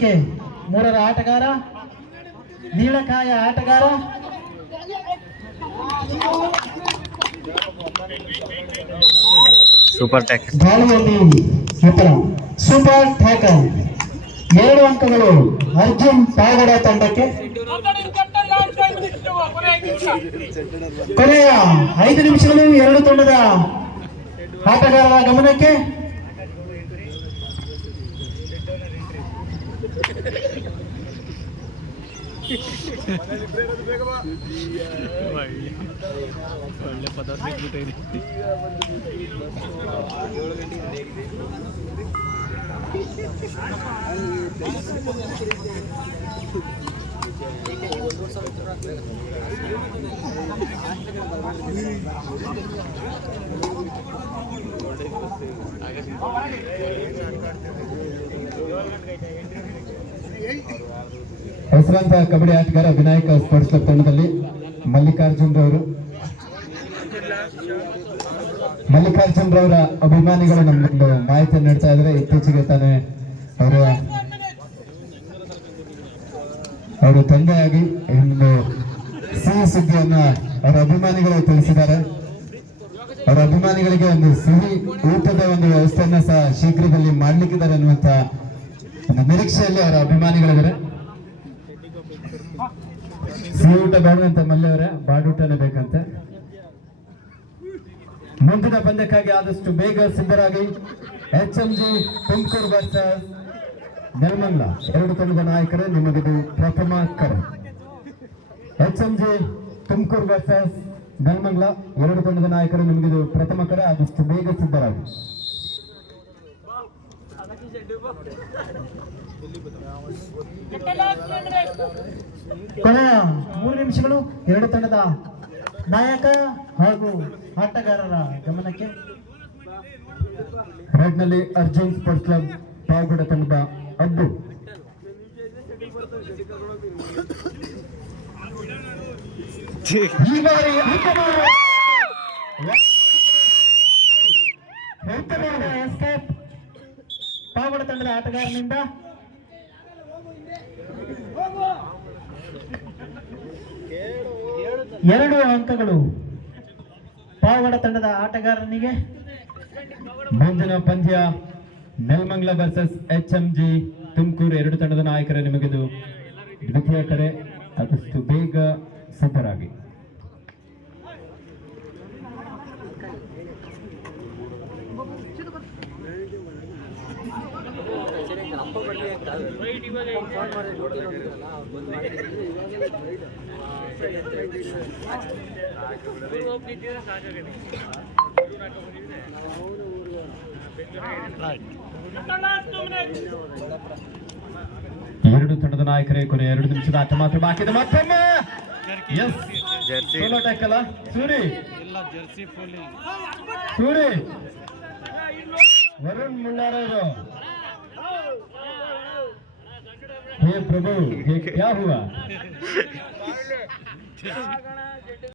ಸಂಖ್ಯೆ ಮೂರರ ಆಟಗಾರ ನೀಳಕಾಯ ಆಟಗಾರ ಸೂಪರ್ ಟ್ಯಾಕ್ ಗಾಳಿಯಲ್ಲಿ ಉತ್ತರ ಸೂಪರ್ ಟ್ಯಾಕಲ್ ಎರಡು ಅಂಕಗಳು ಅರ್ಜುನ್ ಪಾಗಡ ತಂಡಕ್ಕೆ ಕೊನೆಯ ಐದು ನಿಮಿಷಗಳು ಎರಡು ತಂಡದ ಆಟಗಾರರ ಗಮನಕ್ಕೆ ಒಳ್ಳೆ ಪದಾರ್ಥ ಇಟ್ಬಿಟ್ಟಿದೆ ಹೆಸರಾಂತ ಕಬಡ್ಡಿ ಆಟಗಾರ, ವಿನಾಯಕ ಸ್ಪೋರ್ಟ್ಸ್ ಕ್ಲಬ್ ತಂಡದಲ್ಲಿ ಮಲ್ಲಿಕಾರ್ಜುನ್ ರವರು. ಮಲ್ಲಿಕಾರ್ಜುನ್ ರವರ ಅಭಿಮಾನಿಗಳು ನಮ್ಗೊಂದು ಮಾಹಿತಿ ನೀಡ್ತಾ ಇದ್ರೆ ಇತ್ತೀಚೆಗೆ ತಾನೇ ಅವರ ಅವರು ತಂದೆಯಾಗಿ ಒಂದು ಸಿಹಿ ಸುದ್ದಿಯನ್ನ ಅವರ ಅಭಿಮಾನಿಗಳು ತಿಳಿಸಿದ್ದಾರೆ. ಅವರ ಅಭಿಮಾನಿಗಳಿಗೆ ಒಂದು ಸಿಹಿ ಊಟದ ಒಂದು ವ್ಯವಸ್ಥೆಯನ್ನ ಸಹ ಶೀಘ್ರದಲ್ಲಿ ಮಾಡ್ಲಿಕ್ಕಿದ್ದಾರೆ ಅನ್ನುವಂತ ನಿರೀಕ್ಷೆಯಲ್ಲಿ ಅವರ ಅಭಿಮಾನಿಗಳಿದ್ದಾರೆ. ಸಿಹಿ ಊಟ ಬೇಡದಂತೆ ಮಲ್ಯವರೇ ಬಾಡೂಟನೇ ಬೇಕಂತೆ. ಮುಂದಿನ ಪಂದ್ಯಕ್ಕಾಗಿ ಆದಷ್ಟು ಬೇಗ ಸಿದ್ಧರಾಗಿ H M G Tumakuru versus Nelamangala. ಎರಡು ತಂಡದ ನಾಯಕರೇ ನಿಮಗಿದು ಪ್ರಥಮ ಕರೆ. H M G Tumakuru versus Nelamangala. ಎರಡು ತಂಡದ ನಾಯಕರು, ನಿಮಗಿದು ಪ್ರಥಮ ಕರೆ. ಆದಷ್ಟು ಬೇಗ ಸಿದ್ಧರಾಗಿ. ಕೊನೆಯ ಮೂರು ನಿಮಿಷಗಳು ಎರಡು ತಂಡದ ನಾಯಕ ಹಾಗೂ ಆಟಗಾರರ ಗಮನಕ್ಕೆ ರೆಡ್ನಲ್ಲಿ ಅರ್ಜುನ್ ಸ್ಪೋರ್ಟ್ಸ್ ಕ್ಲಬ್ ಪಾವಗಡ ತಂಡದ ಅಬ್ಬು. ಈ ಬಾರಿ ಆಟಗಾರನಿಂದ? ಎರಡು ಅಂಕಗಳು. ಪಾವಗಡ ತಂಡದ ಆಟಗಾರನಿಗೆ. ಮುಂದಿನ ಪಂದ್ಯ Nelamangala versus H M G Tumakuru ಎರಡು ತಂಡದ ನಾಯಕರ ನಿಮಗಿದು ದ್ವಿತೀಯ ಕಡೆ ಆದಷ್ಟು ಬೇಗ ಸಿದ್ಧರಾಗಿ. ಎರಡು ತಂಡದ ನಾಯಕರೇ, ಕೊನೆ ಎರಡು ನಿಮಿಷದ ಆಟ ಮಾತ್ರ ಬಾಕಿ ಇದೆ. ಮತ್ತೊಮ್ಮೆ! ಸೂರಿ! ಸೂರಿ! ವರುಣ್ ಮುಂಡಾರ हे प्रभु ये क्या हुआ?